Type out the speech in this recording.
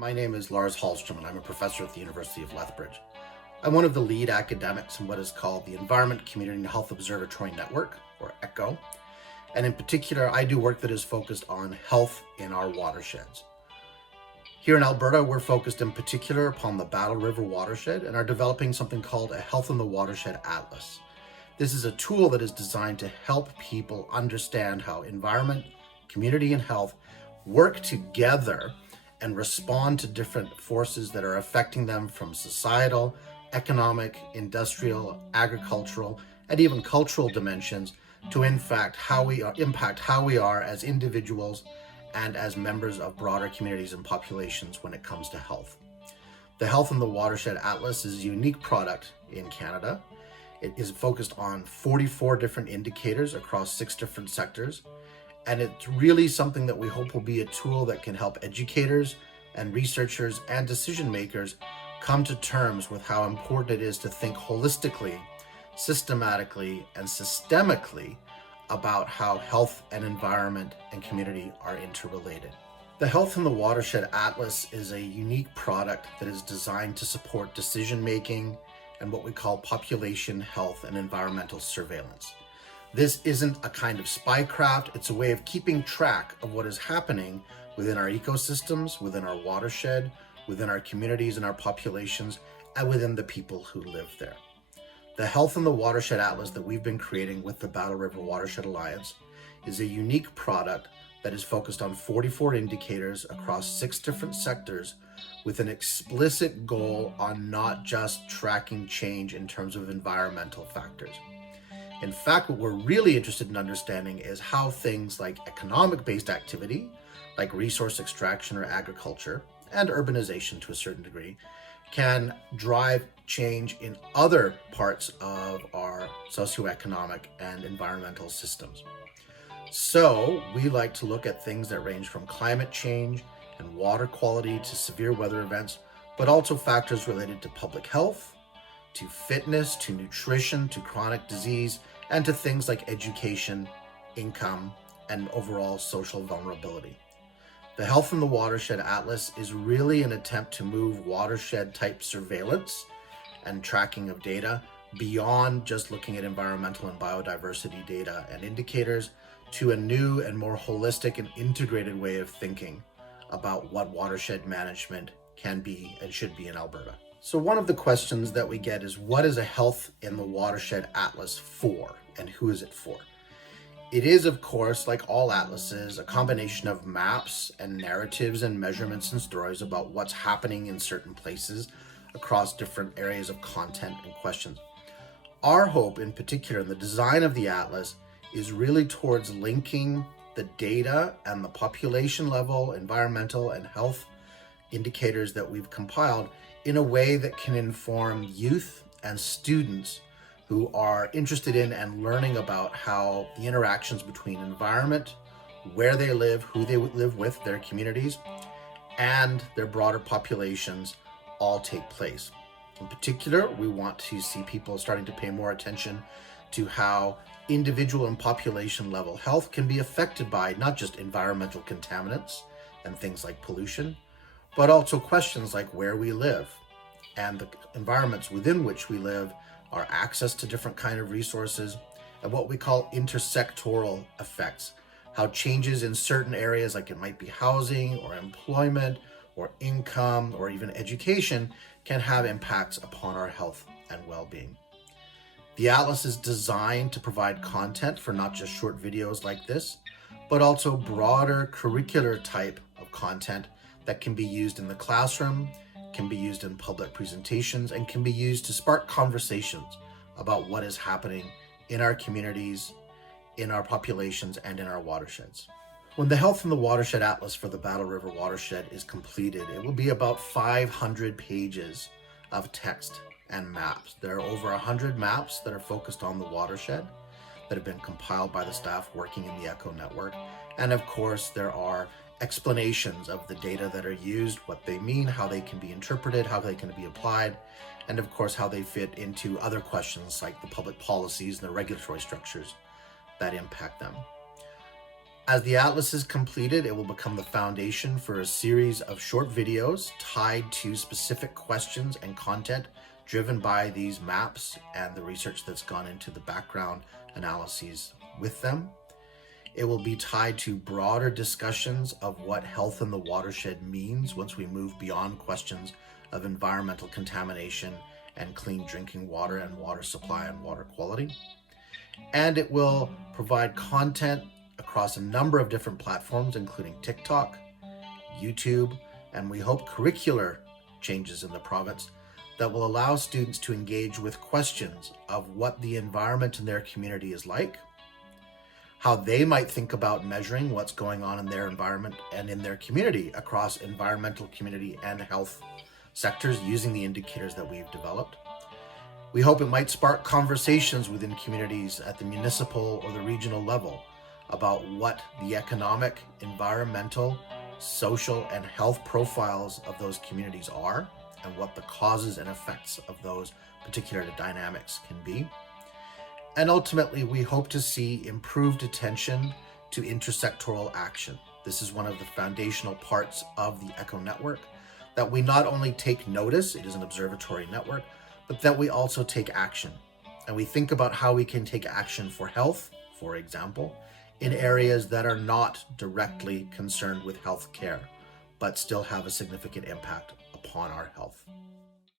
My name is Lars Hallström, and I'm a professor at the University of Lethbridge. I'm one of the lead academics in what is called the Environment, Community, and Health Observatory Network, or ECHO. And in particular, I do work that is focused on health in our watersheds. Here in Alberta, we're focused in particular upon the Battle River watershed and are developing something called a Health in the Watershed Atlas. This is a tool that is designed to help people understand how environment, community, and health work together and respond to different forces that are affecting them from societal, economic, industrial, agricultural, and even cultural dimensions to impact how we are as individuals and as members of broader communities and populations when it comes to health. The Health in the Watershed Atlas is a unique product in Canada. It is focused on 44 different indicators across 6 different sectors. And it's really something that we hope will be a tool that can help educators and researchers and decision makers come to terms with how important it is to think holistically, systematically, and systemically about how health and environment and community are interrelated. The Health in the Watershed Atlas is a unique product that is designed to support decision making and what we call population health and environmental surveillance. This isn't a kind of spycraft, it's a way of keeping track of what is happening within our ecosystems, within our watershed, within our communities and our populations, and within the people who live there. The Health in the Watershed Atlas that we've been creating with the Battle River Watershed Alliance is a unique product that is focused on 44 indicators across 6 different sectors with an explicit goal on not just tracking change in terms of environmental factors. In fact, what we're really interested in understanding is how things like economic-based activity, like resource extraction or agriculture, and urbanization to a certain degree, can drive change in other parts of our socioeconomic and environmental systems. So we like to look at things that range from climate change and water quality to severe weather events, but also factors related to public health, to fitness, to nutrition, to chronic disease, and to things like education, income, and overall social vulnerability. The Health in the Watershed Atlas is really an attempt to move watershed-type surveillance and tracking of data beyond just looking at environmental and biodiversity data and indicators to a new and more holistic and integrated way of thinking about what watershed management can be and should be in Alberta. So one of the questions that we get is, what is a Health in the Watershed Atlas for, and who is it for? It is, of course, like all atlases, a combination of maps and narratives and measurements and stories about what's happening in certain places across different areas of content and questions. Our hope in particular in the design of the atlas is really towards linking the data and the population level, environmental and health indicators that we've compiled in a way that can inform youth and students who are interested in and learning about how the interactions between environment, where they live, who they live with, their communities, and their broader populations all take place. In particular, we want to see people starting to pay more attention to how individual and population level health can be affected by not just environmental contaminants and things like pollution, but also questions like where we live and the environments within which we live, our access to different kind of resources, and what we call intersectoral effects, how changes in certain areas, like it might be housing or employment or income or even education, can have impacts upon our health and well-being. The Atlas is designed to provide content for not just short videos like this, but also broader curricular type of content that can be used in the classroom, can be used in public presentations, and can be used to spark conversations about what is happening in our communities, in our populations, and in our watersheds. When the Health in the Watershed Atlas for the Battle River Watershed is completed, it will be about 500 pages of text and maps. There are over 100 maps that are focused on the watershed that have been compiled by the staff working in the ECHO network. And of course, there are explanations of the data that are used, what they mean, how they can be interpreted, how they can be applied, and of course, how they fit into other questions like the public policies and the regulatory structures that impact them. As the atlas is completed, it will become the foundation for a series of short videos tied to specific questions and content driven by these maps and the research that's gone into the background analyses with them. It will be tied to broader discussions of what health in the watershed means once we move beyond questions of environmental contamination and clean drinking water and water supply and water quality. And it will provide content across a number of different platforms, including TikTok, YouTube, and we hope curricular changes in the province that will allow students to engage with questions of what the environment in their community is like, how they might think about measuring what's going on in their environment and in their community across environmental, community, and health sectors using the indicators that we've developed. We hope it might spark conversations within communities at the municipal or the regional level about what the economic, environmental, social, and health profiles of those communities are and what the causes and effects of those particular dynamics can be. And ultimately, we hope to see improved attention to intersectoral action. This is one of the foundational parts of the ECHO network, that we not only take notice, it is an observatory network, but that we also take action. And we think about how we can take action for health, for example, in areas that are not directly concerned with health care, but still have a significant impact upon our health.